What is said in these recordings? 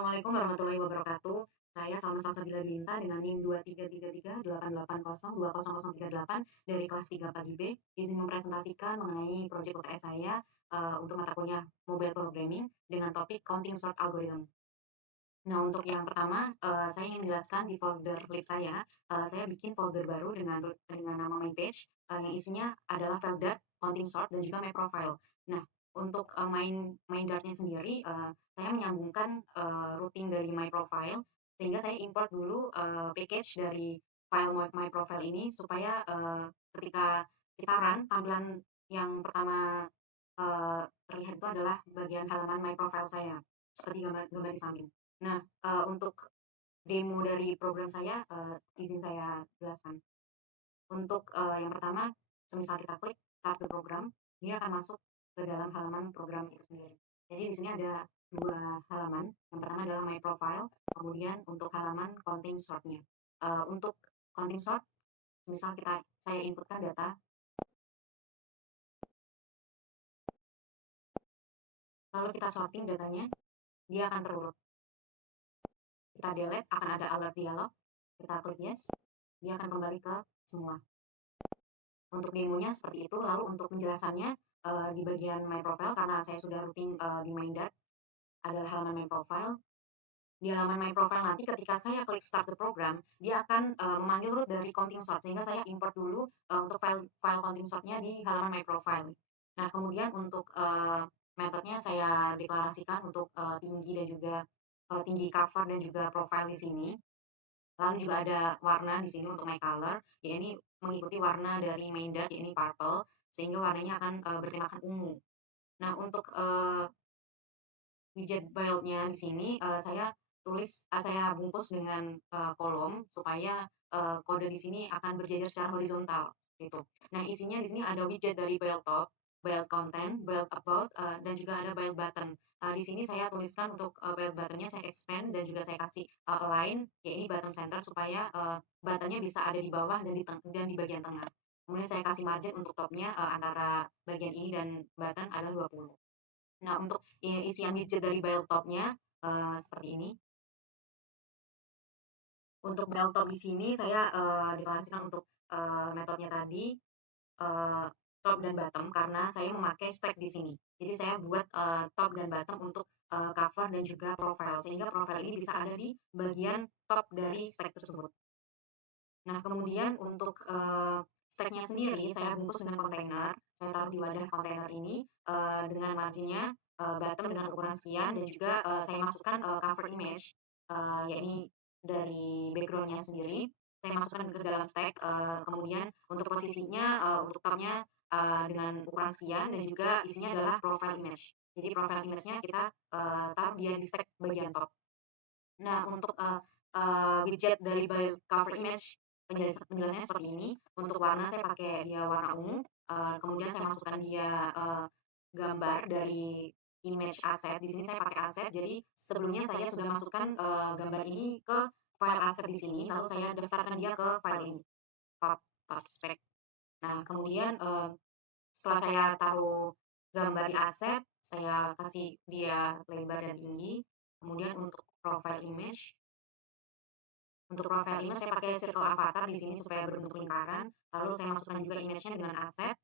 Assalamualaikum warahmatullahi wabarakatuh. Saya Salma Salsabila Binta dengan NIM 233388020038 dari kelas 3 Pagi B. Izin mempresentasikan mengenai proyek UTS saya untuk mata kuliah Mobile Programming dengan topik Counting Sort Algorithm. Nah, untuk yang pertama, saya ingin menjelaskan di folder lib saya bikin folder baru dengan nama my page, yang isinya adalah file dart, counting sort, dan juga my profile. Nah, untuk main dartnya sendiri, saya menyambungkan routing dari my profile, sehingga saya import dulu package dari file my profile ini supaya ketika kita run, tampilan yang pertama terlihat itu adalah bagian halaman my profile saya, seperti gambar di samping. Nah, untuk demo dari program saya, izin saya jelaskan. Untuk yang pertama, semisal kita klik start the program, dia akan masuk ke dalam halaman program itu sendiri. Jadi di sini ada dua halaman. Yang pertama adalah my profile, kemudian untuk halaman counting sort-nya. Untuk counting sort, misal saya inputkan data, lalu kita sorting datanya, dia akan terurut. Kita delete, akan ada alert dialog, kita klik yes, dia akan kembali ke semua. Untuk demonya seperti itu, lalu untuk penjelasannya di bagian my profile, karena saya sudah routing di MindDart, adalah halaman my profile. Di halaman my profile nanti ketika saya klik start the program, dia akan memanggil root dari counting sort, sehingga saya import dulu untuk file counting sortnya di halaman my profile. Nah, kemudian untuk metodenya saya deklarasikan untuk tinggi dan juga tinggi cover dan juga profile di sini. Lalu juga ada warna di sini untuk my color, ya ini mengikuti warna dari main dart, ya ini purple, sehingga warnanya akan bertemakan ungu. Nah, untuk widget build-nya di sini saya bungkus dengan kolom supaya kode di sini akan berjejer secara horizontal gitu. Nah, isinya di sini ada widget dari build top, build content, build about, dan juga ada build button. Di sini saya tuliskan untuk build buttonnya saya expand dan juga saya kasih align, ya ini button center supaya buttonnya bisa ada di bawah dan di bagian tengah. Kemudian saya kasih margin untuk topnya antara bagian ini dan button adalah 20. Nah, untuk isian widget dari build top-nya seperti ini. Untuk build top di sini saya deklarasikan untuk metodenya tadi top dan bottom karena saya memakai stack di sini. Jadi saya buat top dan bottom untuk cover dan juga profile, sehingga profile ini bisa ada di bagian top dari stack tersebut. Nah, kemudian untuk stack-nya sendiri saya bungkus dengan kontainer, saya taruh di wadah kontainer ini dengan marginnya bottom dengan ukuran sekian, dan juga saya masukkan cover image, yakni dari background-nya sendiri, saya masukkan ke dalam stack, kemudian untuk posisinya untuk top-nya dengan ukuran sekian, dan juga isinya adalah profile image. Jadi profile image-nya kita taruh dia di stack bagian top. Nah, untuk widget dari cover image, penjelasannya seperti ini. Untuk warna saya pakai dia warna ungu, kemudian saya masukkan dia gambar dari image asset. Di sini saya pakai asset, jadi sebelumnya saya sudah masukkan gambar ini ke file asset di sini, lalu saya daftarkan dia ke file ini, PubSpec. Nah, kemudian setelah saya taruh gambar di asset, saya kasih dia lebar dan tinggi. Kemudian untuk profile image saya pakai circle avatar di sini supaya berbentuk lingkaran. Lalu saya masukkan juga image-nya dengan aset.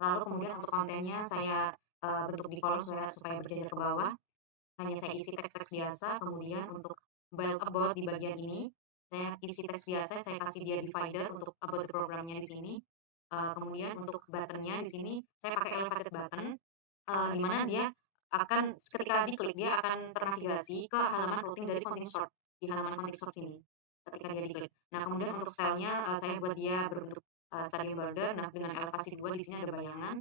Lalu kemudian untuk kontennya saya bentuk di kolom supaya berjejer ke bawah. Hanya saya isi teks-teks biasa. Kemudian untuk build about di bagian ini, saya isi teks biasa, saya kasih dia divider untuk about programnya di sini. Kemudian untuk button-nya di sini saya pakai elevated button, di mana dia akan ketika diklik dia akan ternavigasi ke halaman routing dari counting sort di halaman counting sort ini ketika dia diklik. Nah, kemudian untuk stylenya saya buat dia berbentuk style border. Nah, dengan elevasi 2 di sini ada bayangan.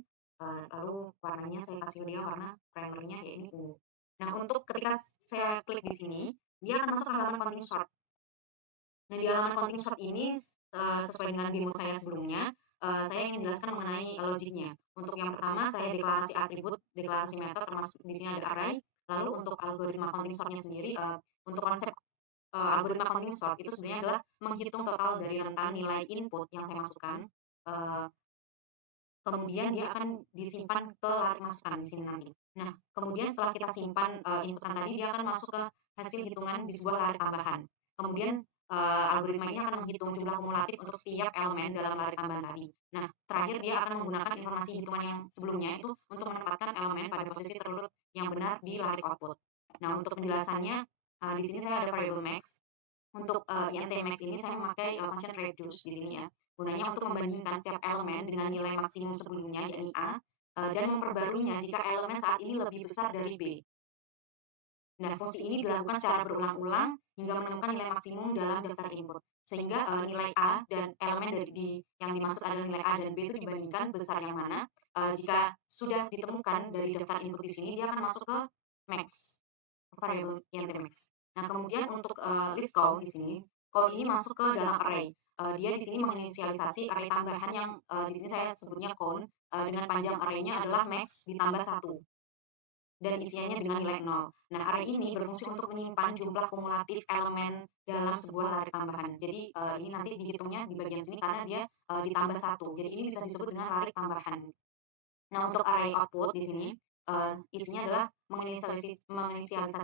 Lalu warnanya saya kasih dia warna primernya yaitu ungu. Nah, untuk ketika saya klik di sini, dia akan masuk ke halaman counting sort. Nah, di halaman counting sort ini sesuai dengan demo saya sebelumnya, saya ingin menjelaskan mengenai logiknya. Untuk yang pertama, saya deklarasi atribut, deklarasi metode, termasuk di sini ada array. Lalu untuk algoritma counting sort-nya sendiri, untuk konsep algoritma counting sort itu sebenarnya adalah menghitung total dari rentan nilai input yang saya masukkan kemudian dia akan disimpan ke layar masukan di sini nanti. Nah, kemudian setelah kita simpan inputan tadi, dia akan masuk ke hasil hitungan di sebuah layar tambahan. Kemudian algoritma ini akan menghitung jumlah kumulatif untuk setiap elemen dalam layar tambahan tadi. Nah, terakhir dia akan menggunakan informasi hitungan yang sebelumnya itu untuk menempatkan elemen pada posisi terurut yang benar di layar output. Nah, untuk penjelasannya, di sini saya ada variable max. Untuk INT max ini saya memakai function reduce di sini ya. Gunanya untuk membandingkan setiap elemen dengan nilai maksimum sebelumnya, yakni A, dan memperbaruinya jika elemen saat ini lebih besar dari B. Nah, fungsi ini dilakukan secara berulang-ulang hingga menemukan nilai maksimum dalam daftar input. Sehingga nilai A dan elemen yang dimaksud adalah nilai A dan B itu dibandingkan besar yang mana. Jika sudah ditemukan dari daftar input di sini, dia akan masuk ke max, variable int max. Nah, kemudian untuk list count di sini, count ini masuk ke dalam array. Dia di sini menginisialisasi array tambahan yang di sini saya sebutnya count dengan panjang arraynya adalah max ditambah 1 dan isiannya dengan nilai 0. Nah, array ini berfungsi untuk menyimpan jumlah kumulatif elemen dalam sebuah layar tambahan. Jadi, ini nanti dihitungnya di bagian sini karena dia ditambah 1. Jadi, ini bisa disebut dengan layar tambahan. Nah, untuk array output di sini, isinya adalah menginisialisasi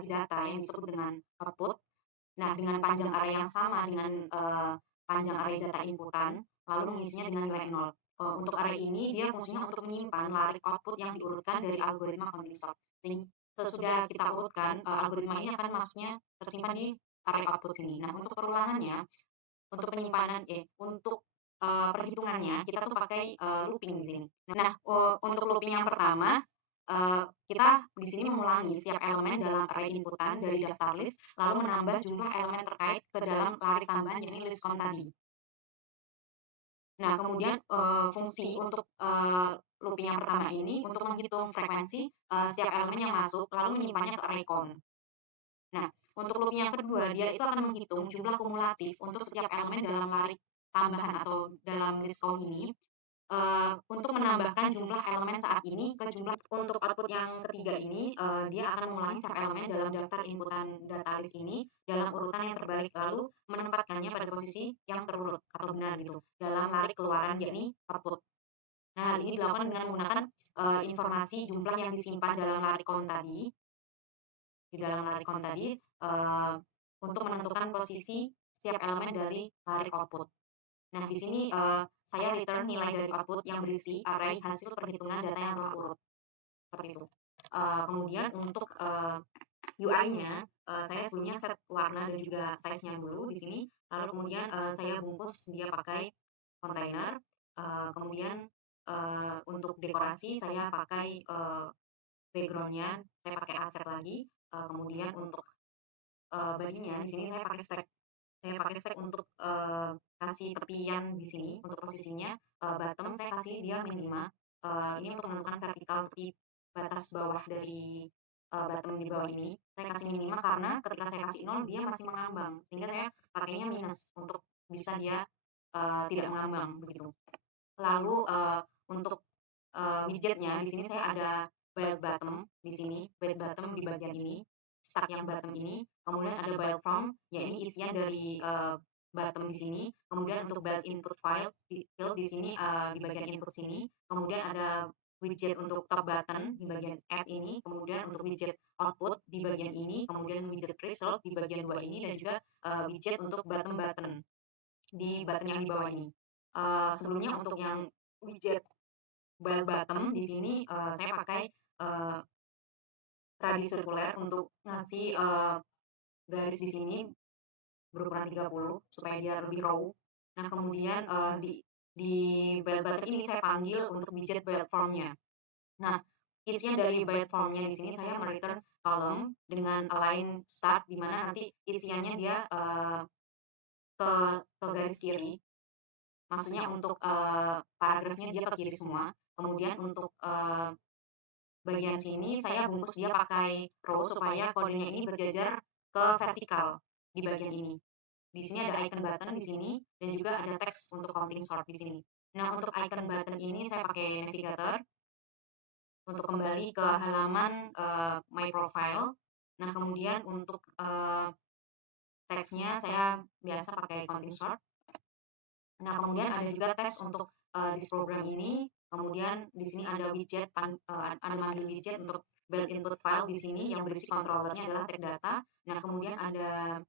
data yang disebut dengan output. Nah, dengan panjang array yang sama dengan panjang array data inputan, lalu mengisinya dengan nilai 0. Untuk array ini, dia fungsinya untuk menyimpan larik output yang diurutkan dari algoritma counting sort. Sesudah kita urutkan, algoritma ini akan masuknya tersimpan di array output sini. Nah, untuk perulangannya, untuk penyimpanan, untuk perhitungannya, kita tuh pakai looping di sini. Nah, untuk looping yang pertama, kita di sini mengulangi setiap elemen dalam array inputan dari daftar list, lalu menambah jumlah elemen terkait ke dalam larik tambahan, yakni list count tadi. Nah, kemudian fungsi untuk looping yang pertama ini untuk menghitung frekuensi setiap elemen yang masuk, lalu menyimpannya ke array count. Nah, untuk looping yang kedua, dia itu akan menghitung jumlah kumulatif untuk setiap elemen dalam larik tambahan atau dalam list count ini, untuk menambahkan jumlah elemen saat ini ke jumlah. Untuk output yang ketiga ini, dia akan mengulangi setiap elemen dalam daftar inputan data list ini dalam urutan yang terbalik, lalu menempatkannya pada posisi yang terurut atau benar gitu, dalam larik keluaran, yakni output. Nah, hal ini dilakukan dengan menggunakan informasi jumlah yang disimpan dalam larik count tadi, di dalam larik count tadi, untuk menentukan posisi setiap elemen dari larik output. Nah, di sini saya return nilai dari output yang berisi array hasil perhitungan data yang telah urut, seperti itu. Kemudian untuk UI-nya, saya sebelumnya set warna dan juga size-nya dulu di sini, lalu kemudian saya bungkus dia pakai kontainer, kemudian untuk dekorasi saya pakai background-nya, saya pakai aset lagi, kemudian untuk body-nya di sini saya pakai stack untuk kasih tepian di sini untuk posisinya. Bottom saya kasih dia min 5. Ini untuk menentukan vertikal tepi batas bawah dari bottom di bawah ini. Saya kasih min 5 karena ketika saya kasih 0 dia masih mengambang. Sehingga saya pakainya minus untuk bisa dia tidak mengambang begitu. Lalu untuk widgetnya di sini saya ada build bottom di sini, build bottom di bagian ini, stack yang bottom ini, kemudian ada build from, ya ini isian dari bottom di sini, kemudian untuk build input file field di sini di bagian input sini, kemudian ada widget untuk top button di bagian add ini, kemudian untuk widget output di bagian ini, kemudian widget result di bagian dua ini, dan juga widget untuk bottom button di button yang di bawah ini. Sebelumnya untuk yang widget build bottom di sini saya pakai radius sirkuler untuk ngasih garis di sini berukuran 30 supaya dia lebih raw. Nah, kemudian di build button ini saya panggil untuk widget build form-nya. Nah, isinya dari build form-nya di sini saya mereturn column dengan align start di mana nanti isiannya dia ke garis kiri. Maksudnya untuk paragrafnya dia ke kiri semua. Kemudian untuk bagian sini saya bungkus dia pakai row supaya kodenya ini berjajar ke vertikal di bagian ini. Di sini ada icon button di sini dan juga ada teks untuk counting sort di sini. Nah, untuk icon button ini saya pakai navigator untuk kembali ke halaman my profile. Nah, kemudian untuk teksnya saya biasa pakai counting sort. Nah, kemudian ada juga teks untuk this program ini Kemudian di sini ada widget, ada manggil widget untuk build input file di sini yang berisi controllernya adalah tag data. Nah, kemudian ada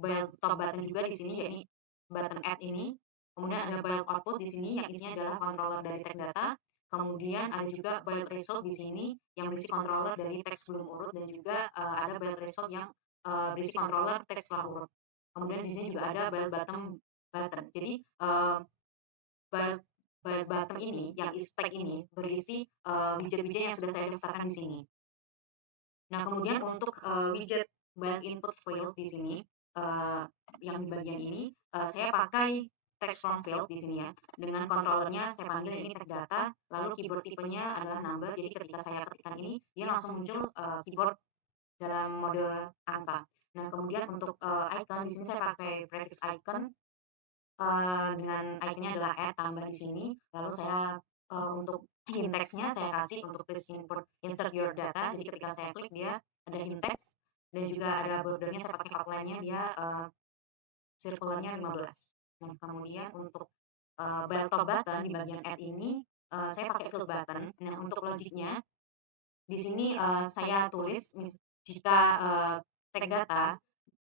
build top button juga di sini, yakni button add ini. Kemudian ada build output di sini yang isinya adalah controller dari tag data. Kemudian ada juga build result di sini yang berisi controller dari teks sebelum urut, dan juga ada build result yang berisi controller teks setelah urut. Kemudian di sini juga ada build button. Jadi build build button ini yang tag ini berisi widget-widget yang sudah saya daftarkan di sini. Nah, kemudian untuk widget build input field di sini, uh, yang di bagian ini, saya pakai text from field di sini ya, dengan controllernya saya panggil ini tag data, lalu keyboard tipenya adalah number, jadi ketika saya ketikkan ini, dia langsung muncul keyboard dalam mode angka. Nah, kemudian untuk icon di sini saya pakai prefix icon, dengan ikonnya adalah add, tambah di sini, lalu saya untuk hint text-nya saya kasih untuk please insert your data, jadi ketika saya klik dia ada hint text, dan juga ada bordernya saya pakai outline-nya dia circular-nya 15. Nah, kemudian untuk top button di bagian add ini saya pakai field button. Nah, untuk logiknya di sini saya tulis jika tag data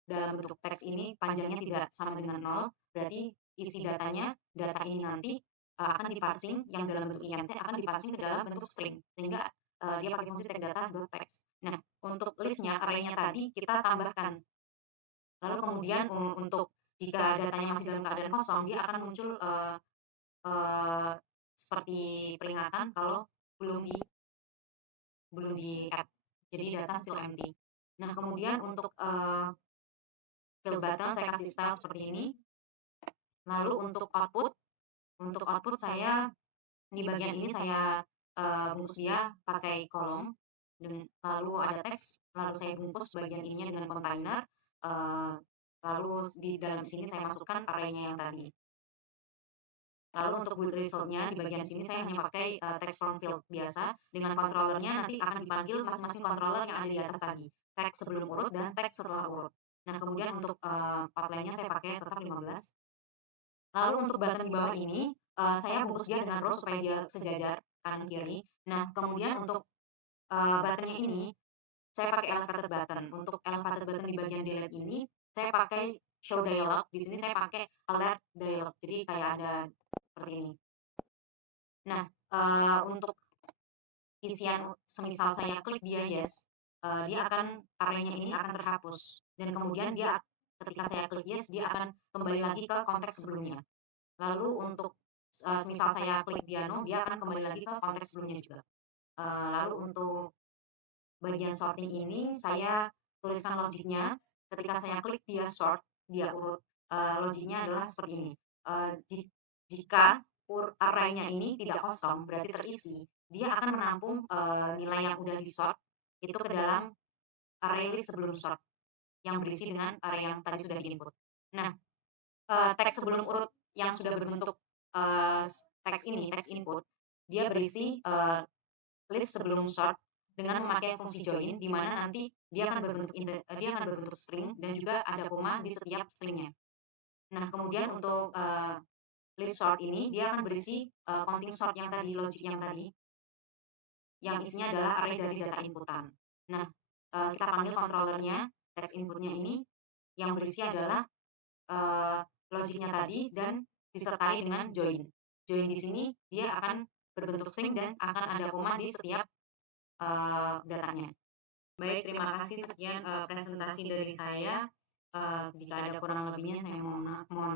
dalam bentuk teks ini panjangnya tidak sama dengan 0, berarti isi data ini nanti akan diparsing, yang dalam bentuk int akan diparsing ke dalam bentuk string, sehingga dia pakai fungsi tag data.text. Nah, untuk listnya, array-nya tadi kita tambahkan. Lalu kemudian untuk jika datanya masih dalam keadaan kosong, dia akan muncul seperti peringatan kalau belum di add. Jadi data still empty. Nah, kemudian untuk field button saya kasih style seperti ini. Lalu untuk output saya di bagian ini saya bungkus dia pakai kolom, dan lalu ada teks, lalu saya bungkus bagian ininya dengan container, lalu di dalam sini saya masukkan array-nya yang tadi. Lalu untuk build result-nya di bagian sini saya hanya pakai text from field biasa, dengan controllernya nanti akan dipanggil masing-masing controller yang ada di atas tadi, teks sebelum urut dan teks setelah urut. Nah, kemudian untuk outline-nya saya pakai tetap 15. Lalu untuk button di bawah ini, saya bungkus dia dengan row supaya dia sejajar kanan kiri. Nah, kemudian untuk buttonnya ini, saya pakai elevated button. Untuk elevated button di bagian delete ini, saya pakai show dialog. Di sini saya pakai alert dialog. Jadi kayak ada seperti ini. Nah, untuk isian, semisal saya klik dia yes, dia akan array-nya ini akan terhapus. Dan kemudian dia ketika saya klik yes, dia akan kembali lagi ke konteks sebelumnya. Lalu untuk misal saya klik dia no, dia akan kembali lagi ke konteks sebelumnya juga. Lalu untuk bagian sorting ini saya tuliskan logiknya. Ketika saya klik dia sort, dia urut, logiknya adalah seperti ini. Jika array-nya ini tidak kosong, berarti terisi, dia akan menampung nilai yang udah di sort itu ke dalam array list sebelum sort yang berisi dengan array yang tadi sudah di input. Nah, teks sebelum urut yang sudah berbentuk teks input, dia berisi list sebelum sort dengan memakai fungsi join, di mana nanti dia akan berbentuk string dan juga ada koma di setiap stringnya. Nah, kemudian untuk list sort ini dia akan berisi counting sort yang tadi, logik yang tadi, yang isinya adalah array dari data inputan. Nah, kita panggil controllernya, text inputnya ini yang berisi adalah logiknya tadi dan disertai dengan join. Join di sini dia akan berbentuk string dan akan ada koma di setiap datanya. Baik, terima kasih. Sekian presentasi dari saya. Jika ada kurang lebihnya saya mohon